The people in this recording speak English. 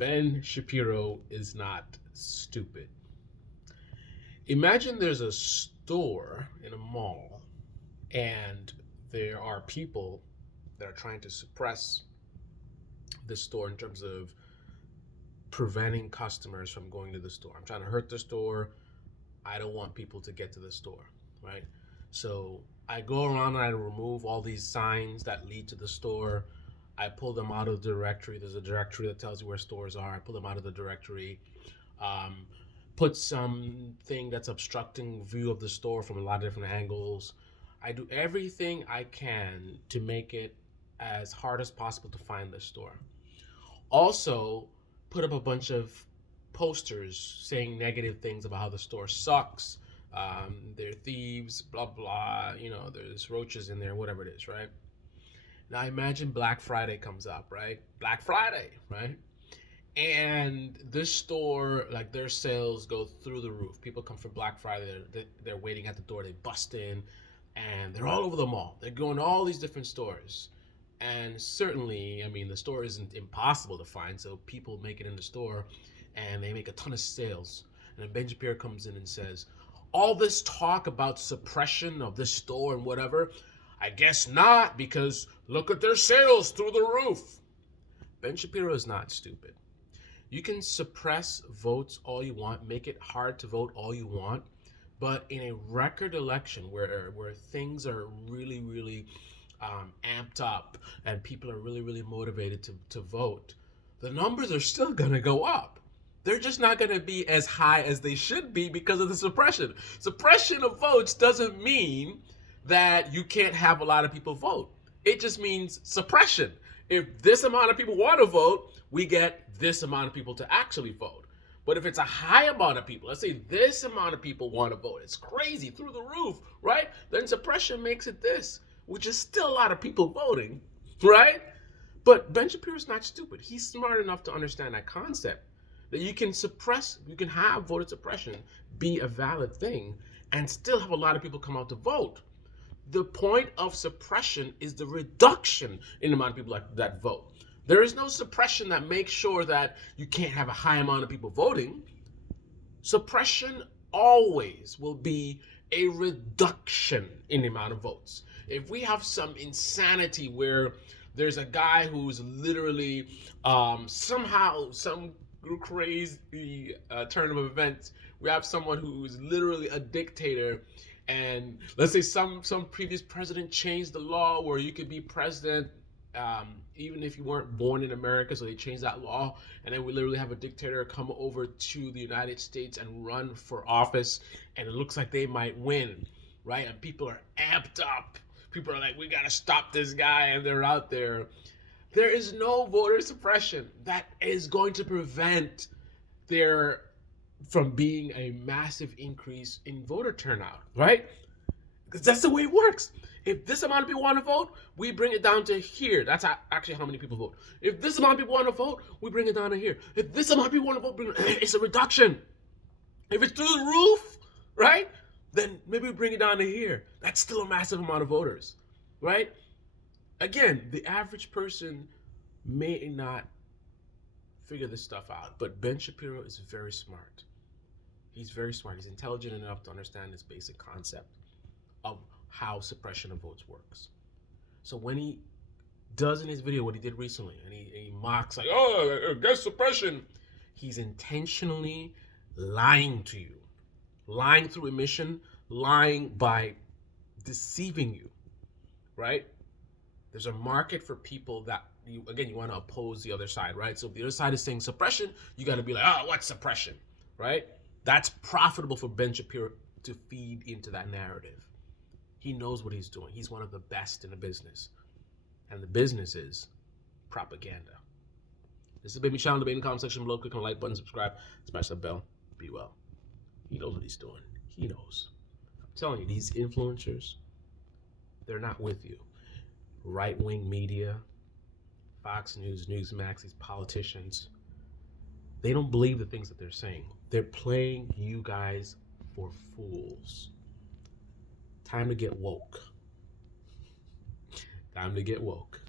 Ben Shapiro is not stupid. Imagine there's a store in a mall and there are people that are trying to suppress the store in terms of preventing customers from going to the store. I'm trying to hurt the store. I don't want people to get to the store, right? So I go around and I remove all these signs that lead to the store. I pull them out of the directory. There's a directory that tells you where stores are. I pull them out of the directory. Um, Put something that's obstructing view of the store from a lot of different angles. I do everything I can to make it as hard as possible to find the store. Also, put up a bunch of posters saying negative things about how the store sucks. They're thieves, blah blah. There's roaches in there, whatever it is, right? Now imagine Black Friday comes up, right? Black Friday, right? And this store, like their sales go through the roof. People come for Black Friday. They're waiting at the door. They bust in, and they're all over the mall. They're going to all these different stores. And certainly, I mean, the store isn't impossible to find, so people make it in the store, and they make a ton of sales. And then Ben Shapiro comes in and says, all this talk about suppression of this store and whatever, I guess not, because look at their sales through the roof. Ben Shapiro is not stupid. You can suppress votes all you want, make it hard to vote all you want, but in a record election where things are really, really amped up and people are really, really motivated to vote, the numbers are still going to go up. They're just not going to be as high as they should be because of the suppression. Suppression of votes doesn't mean that you can't have a lot of people vote. It just means suppression. If this amount of people want to vote, we get this amount of people to actually vote. But if it's a high amount of people, let's say this amount of people want to vote, it's crazy, through the roof, right? Then suppression makes it this, which is still a lot of people voting, right? But Ben Shapiro's not stupid. He's smart enough to understand that concept, that you can have voter suppression be a valid thing and still have a lot of people come out to vote. The point of suppression is the reduction in the amount of people that vote. There is no suppression that makes sure that you can't have a high amount of people voting. Suppression always will be a reduction in the amount of votes. If we have some insanity where there's a guy who's literally somehow, some crazy turn of events, we have someone who's literally a dictator, and let's say some previous president changed the law where you could be president even if you weren't born in America, so they changed that law, and then we literally have a dictator come over to the United States and run for office, and it looks like they might win, right? And people are amped up. People are like, we gotta stop this guy, and they're out there. There is no voter suppression that is going to prevent there from being a massive increase in voter turnout, right? Because that's the way it works. If this amount of people want to vote, we bring it down to here. That's actually how many people vote. If this amount of people want to vote, we bring it down to here. If this amount of people want to vote, it's a reduction. If it's through the roof, right, then maybe we bring it down to here. That's still a massive amount of voters, right? Again, the average person may not figure this stuff out, but Ben Shapiro is very smart. He's very smart. He's intelligent enough to understand this basic concept of how suppression of votes works. So when he does in his video what he did recently, and he mocks like, oh, guess suppression, he's intentionally lying to you, lying through emission, lying by deceiving you, right? There's a market for people that you want to oppose the other side, right? So if the other side is saying suppression, you got to be like, oh, what's suppression, right? That's profitable for Ben Shapiro to feed into that narrative. He knows what he's doing. He's one of the best in the business. And the business is propaganda. This is Baby Channel. Debate in the comment section below. Click on the like button, subscribe, smash that bell. Be well. He knows what he's doing. He knows. I'm telling you, these influencers, they're not with you. Right-wing media, Fox News, Newsmax, these politicians, they don't believe the things that they're saying. They're playing you guys for fools. Time to get woke. Time to get woke.